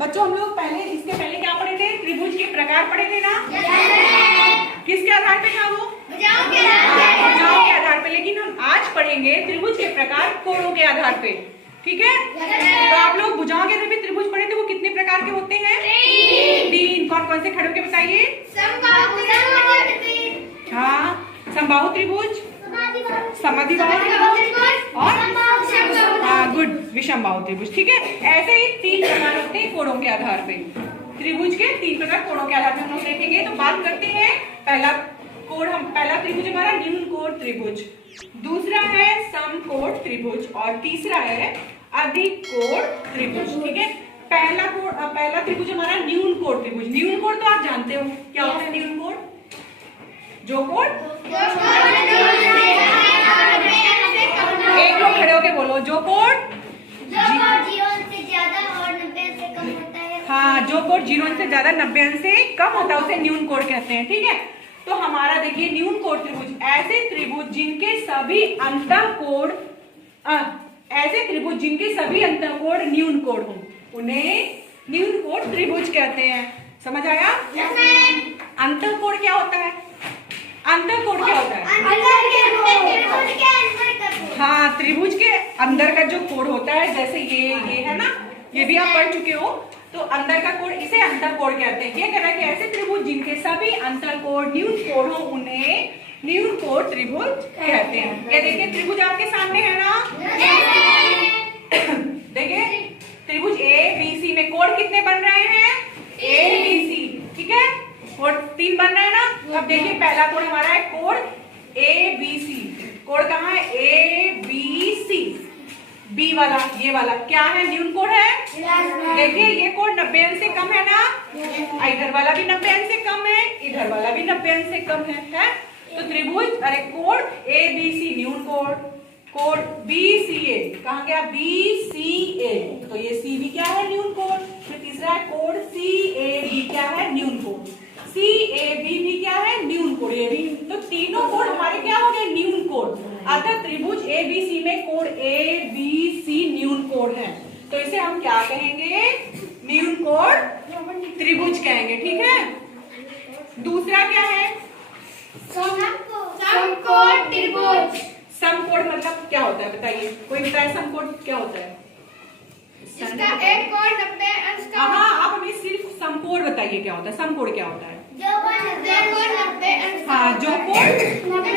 बच्चों हम लोग इसके पहले क्या पढ़े थे? त्रिभुज के प्रकार पढ़े थे ना? किसके आधार पे था वो? भुजाओं के आधार पे। लेकिन हम आज पढ़ेंगे त्रिभुज के प्रकार कोणों के आधार पे। ठीक है? तो आप लोग भुजाओं के आधार पे त्रिभुज पढ़े थे, वो कितने प्रकार के होते हैं? 3। कौन कौन से खड़े होके बताइए? हाँ, समबाहु त्रिभुज, समद्विबाहु त्रिभुज और गुड विषमबाहु त्रिभुज। ठीक है, ऐसे ही 3 प्रकार होते हैं कोणों के आधार पे। त्रिभुज के 3 प्रकार कोणों के आधार पे हम लोग देखेंगे। तो बात करते हैं पहला त्रिभुज हमारा न्यून कोण त्रिभुज, दूसरा है समकोण त्रिभुज और तीसरा है अधिक कोण त्रिभुज। ठीक है, पहला त्रिभुज हमारा न्यून कोण त्रिभुज। न्यून कोण तो आप जानते हो क्या होता है? न्यून कोण जो कोण एक लोग खड़े होके बोलो, जो कोण 0 से ज्यादा और 90 से कम होता है। हाँ, जो कोण 0 से ज्यादा 90 अंश से कम होता है उसे न्यून कोण कहते हैं। ठीक है, तो हमारा देखिए न्यून कोण त्रिभुज ऐसे त्रिभुज जिनके सभी अंतःकोण न्यून कोण हो उन्हें न्यून कोण त्रिभुज कहते हैं। समझ आया? अंतःकोण क्या होता है? अंतःकोण क्या होता है? हाँ, त्रिभुज के अंदर का जो कोण होता है, जैसे ये है ना, ये भी आप पढ़ चुके हो। तो अंदर का कोण इसे अंतःकोण कहते हैं। ये कह रहा है कि ऐसे त्रिभुज जिनके सभी अंतःकोण न्यून कोण हो उन्हें न्यून कोण त्रिभुज कहते हैं। ये देखिए त्रिभुज आपके सामने है ना? देखिए त्रिभुज ABC में कोण कितने बन रहे हैं? ABC। ठीक है, कोण 3 बन रहे हैं ना? अब देखिए पहला कोण हमारा है कोण ABC। कोण कहाँ है? ABC। बी वाला, ये वाला क्या है? न्यून कोण है। देखिए ये कोण 90 अंश से कम है ना? इधर वाला भी 90 अंश से कम है, इधर वाला भी 90 अंश से कम है? तो त्रिभुज कोण ABC न्यून कोण, कोण BCA कहाँ गया? BCA, तो ये C भी क्या है? न्यून कोण। फिर तीसरा है कोण CAB, क्या है? न्यून कोण। CAB भी क्या है? न्यून कोण। ये भी, तो तीनों कोण हमारे क्या हो गए? न्यून कोण। अतः त्रिभुज ABC में कोण ABC न्यून कोण है, तो इसे हम क्या कहेंगे? न्यून कोण त्रिभुज कहेंगे। ठीक है, दूसरा क्या है? समकोण त्रिभुज। समकोण मतलब क्या होता है बताइए? कोई बताए समकोण क्या होता है? जिसका एक कोण 90 अंश का। हाँ, आप हमें सिर्फ समकोण बताइए क्या होता है? समकोण क्या होता है? जो कोण 90 अंश। हाँ, जो कोण 90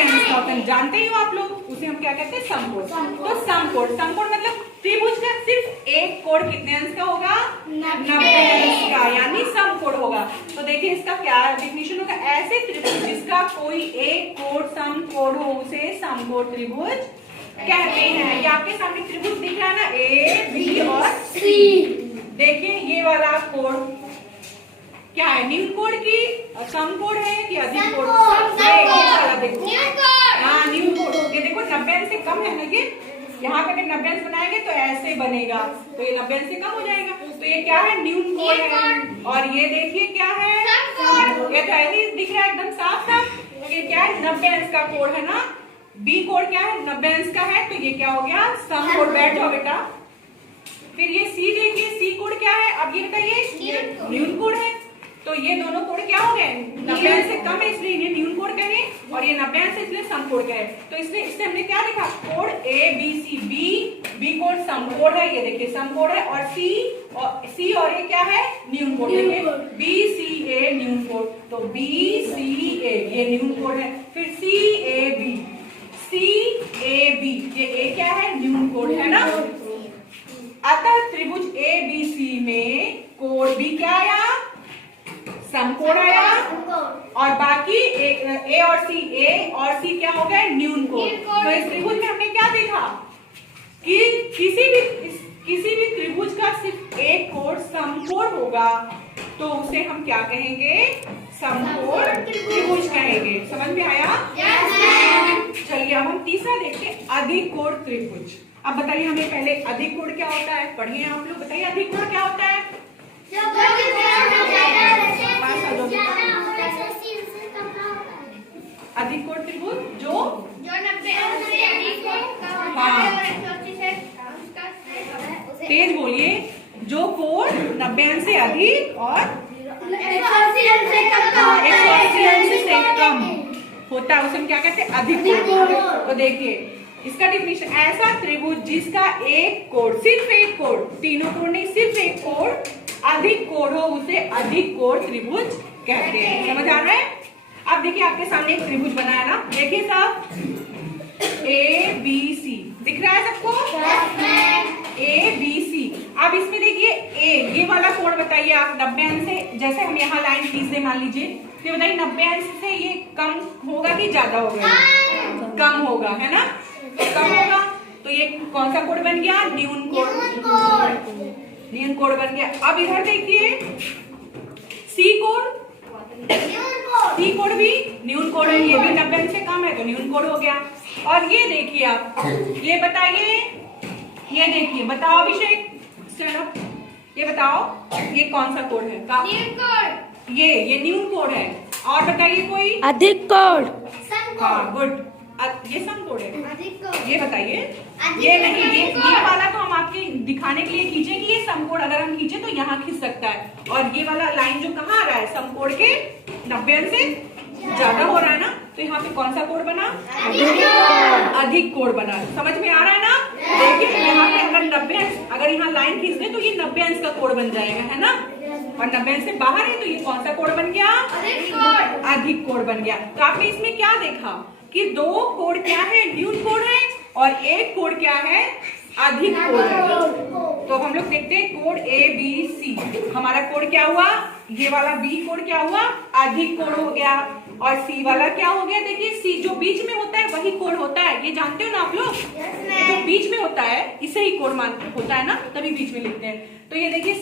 अंश का होता है, जानते ही हो आप लोग, उसे हम क्या कहते हैं? समकोण। तो समकोण मतलब त्रिभुज का सिर्फ एक कोण कितने अंश का होगा? 90 अंश का, यानी समकोण होगा। तो देखिए इसका क्या डेफिनेशन होगा? ऐसे त्रिभुज जिसका कोई एक कोण समकोण हो उसे समकोण त्रिभुज कहते हैं। ये आपके सामने त्रिभुज दिख रहा है ना, A, B और C। देखिए ये वाला कोण क्या है? न्यून कोण की समकोण है कि अधिक कोण? देखो, हाँ न्यून कोण। ये देखो 90 अंश से कम है ना, ये यहाँ पे 90 अंश बनाएंगे तो ऐसे बनेगा, तो ये 90 अंश से कम हो जाएगा। तो ये क्या है? न्यून कोण है। और ये देखिए क्या है? ये तो ऐसे दिख रहा है एकदम साफ साफ। तो ये क्या है? 90 अंश का कोण है ना। बी कोण क्या है? 90 अंश का है, तो ये क्या हो गया? समकोण। बैठ जाओ बेटा। फिर ये सी देखिए, सी कोण क्या है? अब ये बताइए, न्यून कोण है। तो ये दोनों कोण क्या हो गए? 90 अंश से कम है इसलिए इन्हें न्यून कोण कहे, और ये 90 अंश से इसलिए समकोण कहे। तो इससे हमने क्या देखा? कोण ABC, बी कोण समकोण है, ये देखिए समकोण है। और सी और ये क्या है? न्यून कोण। देखिए BCA न्यून कोण, तो BCA ये न्यून कोण है। फिर CAB, ये A क्या है? न्यून कोण है ना। अतः त्रिभुज ABC में कोण भी क्या आया? समकोण आया। और बाकी A और C क्या हो गए? न्यून कोण। तो इस त्रिभुज में हमने क्या देखा कि किसी भी त्रिभुज का सिर्फ एक कोण समकोण होगा तो उसे हम क्या कहेंगे? समकोण त्रिभुज कहेंगे। समझ में आया? चलिए अब हम तीसरा देखते हैं, अधिक कोण त्रिभुज। अब बताइए हमें पहले अधिक कोण क्या होता है? पढ़िए आप लोग, बताइए अधिक कोण क्या होता है? अधिक कोण त्रिभुज जो 90 अंश से अधिक हो। हाँ, तेज बोलिए। जो कोण 90 अंश से अधिक और 180 अंश से कम 180 अंश से कम होता है उसे हम क्या कहते हैं? अधिक कोण। तो देखिए इसका डिफिनेशन, ऐसा त्रिभुज जिसका एक कोण, सिर्फ एक कोण, तीनों कोण नहीं, सिर्फ एक कोण अधिक कोण हो उसे अधिक कोण त्रिभुज कहते हैं। समझ आ रहा है? अब देखिए आपके सामने एक त्रिभुज बना है ना, देखिए साहब ABC दिख रहा है सबको? ABC। अब इसमें देखिए ये वाला कोण बताइए आप 90 अंश से, जैसे हम यहाँ लाइन खींच दे मान लीजिए, तो बताइए 90 अंश से ये कम होगा कि ज्यादा होगा? कम होगा, है ना? तो कम होगा तो ये कौन सा कोण बन गया? न्यून कोण। न्यून कोण बन गया। अब इधर देखिए C कोण, C कोण भी न्यून कोण है, ये भी 90 अंश से कम है तो न्यून कोण हो गया। और ये देखिए आप, ये बताइए, ये देखिए, बताओ अभिषेक, स्टैंड अप, ये बताओ ये कौन सा कोण है? ये न्यून कोण है। और बताइए कोई? अधिक कोण। हाँ गुड, ये सम कोण है। ये बताइए, ये नहीं, ये वाला तो हम आपके दिखाने के लिए खींचे कि ये समकोण, अगर हम खींचे तो यहाँ खींच सकता है। और ये वाला लाइन जो कहाँ आ रहा है? समकोण के 90 अंश से ज्यादा हो रहा है ना, तो यहाँ पे कौन सा कोण बना? अधिक कोण बना। समझ में आ रहा है ना? देखिए यहाँ पे अगर 90 अंश, अगर यहाँ लाइन खींच दे तो ये 90 अंश का कोण बन जाएगा, है ना? और 90 अंश से बाहर है तो ये कौन सा कोण बन गया? अधिक कोण बन गया। तो आपने इसमें क्या देखा कि दो कोण क्या है? न्यून कोण है, और एक कोण क्या है? अधिक कोण है। तो हम लोग देखते हैं कोण ABC, हमारा कोण क्या हुआ? ये वाला B कोण क्या हुआ? अधिक कोण हो गया। और C वाला क्या हो गया? देखिए C जो बीच में होता है वही कोण होता है, ये जानते हो ना आप लोग? जो बीच में होता है इसे ही कोण मान होता है ना, तभी बीच में लिखते हैं। तो ये देखिए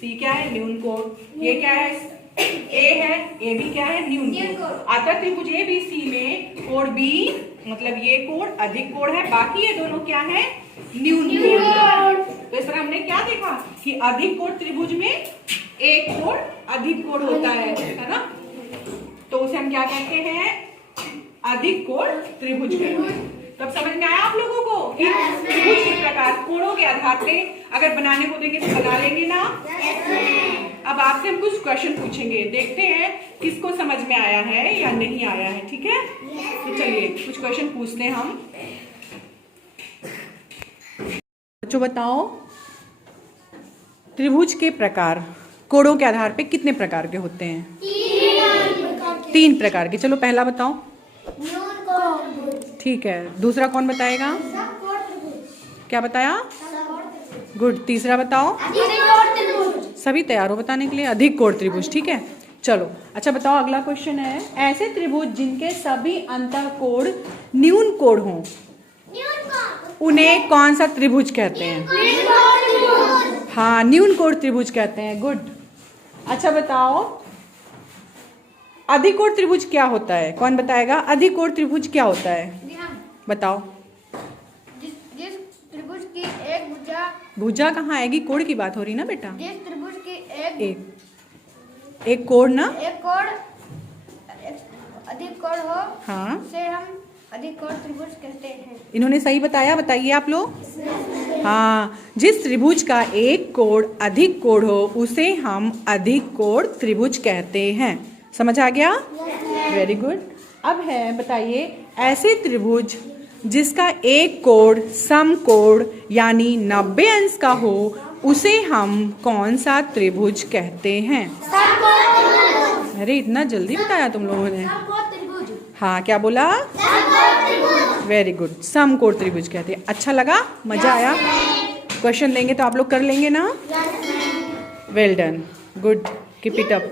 C क्या है? न्यून कोण। ये क्या है? A है, A भी क्या है? न्यून कोण। आता त्रिभुज ABC में कोण B मतलब ये कोण अधिक कोण है, बाकी ये दोनों क्या है? न्यून कोण। तो इस तरह हमने क्या देखा कि अधिक कोण त्रिभुज में एक कोण अधिक कोण होता है ना? तो उसे हम क्या कहते हैं? अधिक कोण त्रिभुज कहते हैं। तब समझ में आया आप लोगों को कि त्रिभुज के प्रकार कोणों के आधार पे अगर बनाने को देंगे तो बना लेंगे ना? अब आपसे हम कुछ क्वेश्चन पूछेंगे, देखते हैं किसको समझ में आया है या नहीं आया है, ठीक है? तो चलिए कुछ क्वेश्चन पूछते हैं हम। बच्चों बताओ, त्रिभुज के प्रकार कोणों के आधार पे कितने प्रकार के होते हैं? 3 प्रकार के। चलो पहला बताओ। ठीक है, दूसरा कौन बताएगा? क्या बताया? गुड। तीसरा बताओ। सभी तैयार हो बताने के लिए? अधिक कोण त्रिभुज। ठीक है, चलो अच्छा बताओ, अगला क्वेश्चन है, ऐसे त्रिभुज जिनके सभी अंतःकोण न्यून कोण हो उन्हें कौन सा त्रिभुज कहते हैं? हाँ, न्यून कोण त्रिभुज कहते हैं। गुड। अच्छा बताओ, अधिक कोण त्रिभुज क्या होता है? कौन बताएगा? अधिक कोण त्रिभुज क्या होता है? बताओ। जिस त्रिभुज की एक भुजा, भुजा कहाँ आएगी? कोण की बात हो रही ना बेटा। जिस त्रिभुज की एक कोण ना, एक कोण अधिक कोण हो, हाँ, उसे हम अधिक कोण त्रिभुज कहते हैं। इन्होंने सही बताया, बताइए आप लोग। हाँ, जिस त्रिभुज का एक कोण अधिक कोण हो उसे हम अधिक कोण त्रिभुज कहते हैं। समझ आ गया? Very good. अब है, बताइए, ऐसे त्रिभुज जिसका एक कोण समकोण यानी 90 अंश का हो उसे हम कौन सा त्रिभुज कहते हैं? अरे इतना जल्दी बताया तुम लोगों ने। हाँ, क्या बोला? वेरी गुड, समकोण त्रिभुज कहते हैं। अच्छा लगा? मजा आया? क्वेश्चन देंगे तो आप लोग कर लेंगे ना? Well done, good, keep it up.